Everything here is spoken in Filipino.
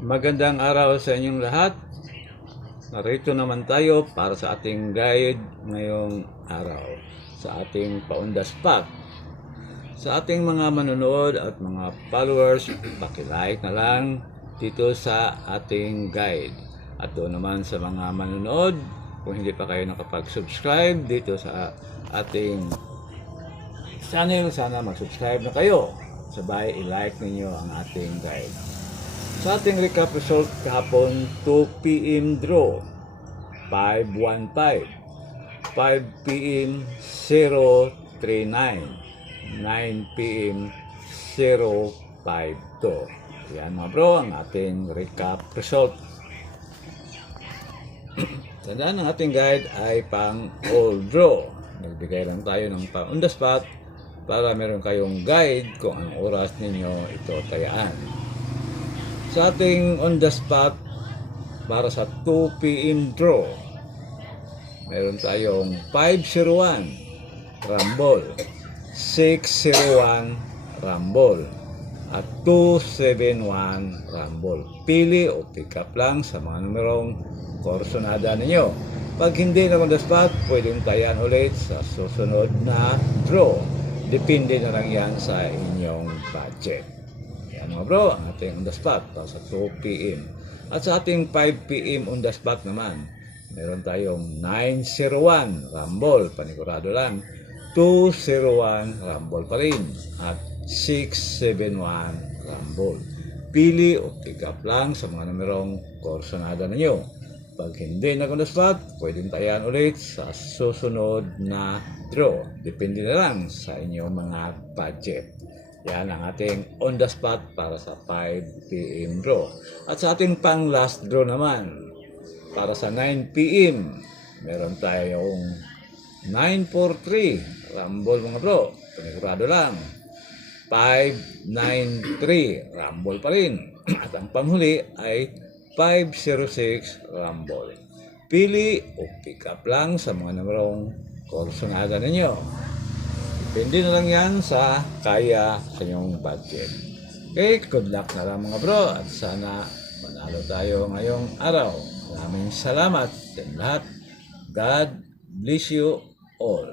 Magandang araw sa inyong lahat. Narito naman tayo para sa ating guide ngayong araw. Sa ating pa-on the spot. Sa ating mga manonood at mga followers, paki-like na lang dito sa ating guide. At doon naman sa mga manonood, kung hindi pa kayo nakapag-subscribe dito sa ating channel, sana mag-subscribe na kayo. Sabay i-like ninyo ang ating guide. Sa ating recap result kahapon, 2 p.m. draw, 515, 5 p.m. 039, 9 p.m. 052. Yan mga bro, ang ating recap result. Tandaan, ang ating guide ay pang all draw. Nagbigay lang tayo ng pang on the spot para meron kayong guide kung anong oras ninyo ito tayaan. Sa ating on the spot para sa 2 p.m. draw, meron tayong 501 Rumble, 601 Rumble, at 271 Rumble. Pili o pick up lang sa mga numerong korsonada ninyo. Pag hindi na on the spot, pwedeng tayan ulit sa susunod na draw. Depende na lang yan sa inyong budget. Yan mga bro, ang ating on the spot para sa 2 p.m. At sa ating 5 p.m. on the spot naman, meron tayong 901 Rumble, panigurado lang, 201 Rumble pa rin, at 671 Rumble. Pili o pick up lang sa mga numerong korsonada ninyo. Pag hindi na on the spot, pwedeng tayan ulit sa susunod na draw. Depende na lang sa inyong mga budget. Yan ang ating on the spot para sa 5 p.m. draw. At sa ating pang last draw naman, para sa 9 p.m., meron tayong 943 Rumble mga bro. Panigurado lang. 593 Rumble pa rin. At ang panghuli ay 506 Rumble. Pili o pick up lang sa mga numerong korsonada ninyo. Depende na lang yan sa kaya sa inyong budget. Okay, good luck na lang mga bro at sana manalo tayo ngayong araw. Maraming salamat sa lahat. God bless you all.